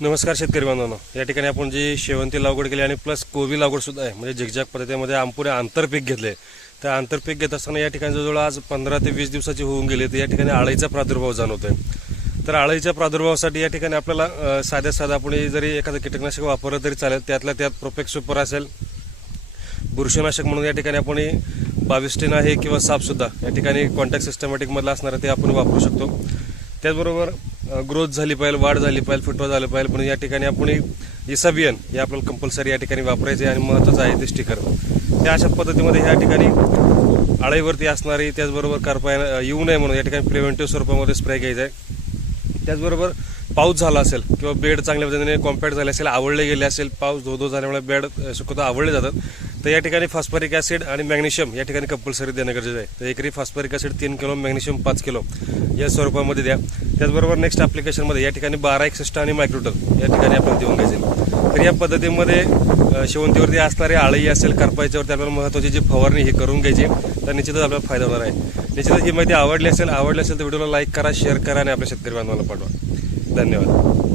नमस्कार शेतकरी बांधवांनो, या ठिकाणी आपण जी शेवंती लागवड केली आणि प्लस कोबी लागवड सुद्धा आहे, म्हणजे झिगझॅग पद्धतीमध्ये आंपुरे आंतरपीक घेतले. त्या आंतरपीक घेत असताना या ठिकाणी जवळजवळ आज 15 ते 20 दिवसाची होऊन गेली. तर या ठिकाणी आळीचा प्रादुर्भाव जाणवतोय. तर आळीच्या प्रादुर्भावासाठी या ठिकाणी आपल्याला साध्या आपण जरी एखादं कीटकनाशक वापरलं तरी चालेल. त्यातल्या त्यात प्रोपेक्स सुपर असेल, बुरशीनाशक म्हणून या ठिकाणी आपण 22 आहे किंवा सापसुद्धा या ठिकाणी कॉन्टॅक्ट सिस्टमॅटिकमधलं असणारं ते आपण वापरू शकतो. त्याचबरोबर ग्रोथ झाली पाहिजे, वाढ झाली पाहिजे, फुटवा झालं पाहिजे, पण या ठिकाणी आपण इसाबियन हे आपल्याला कंपल्सरी या ठिकाणी वापरायचे आणि महत्त्वाचं आहे ते स्टिकर. त्या अशा पद्धतीमध्ये ह्या ठिकाणी आळीवरती असणारी, त्याचबरोबर करपा येऊ नये म्हणून या ठिकाणी प्रिव्हेंटिव्ह स्वरूपामध्ये स्प्रे घ्यायचा आहे. त्याचबरोबर पाऊस झाला असेल किंवा बेड चांगल्या पद्धतीने कॉम्पॅक्ट झाले असेल, आवडले गेले असेल, पाऊस धो झाल्यामुळे बेड शक्यतो आवडले जातात, तर या ठिकाणी फॉस्फरिक ॲसिड आणि मॅग्नेशियम या ठिकाणी कंपल्सरी देणं गरजेचं आहे. तर एकरी phosphoric acid 3 kilo, magnesium 5 kilo या स्वरूपामध्ये द्या. त्याचबरोबर नेक्स्ट ॲप्लिकेशनमध्ये या ठिकाणी 12-61 आणि मायक्रोटल या ठिकाणी आपण देऊन घ्यायचे. तर या पद्धतीमध्ये शेवंतीवरती असणारी आळी असेल, करपायच्यावरती आपल्याला महत्त्वाची जी फवारणी ही करून घ्यायची, तर निश्चितच आपल्याला फायदा होणार आहे. निश्चितच ही माहिती आवडली असेल तर व्हिडिओला लाईक करा, शेअर करा आणि आपल्या शेतकरी बांधवांना पाठवा. धन्यवाद.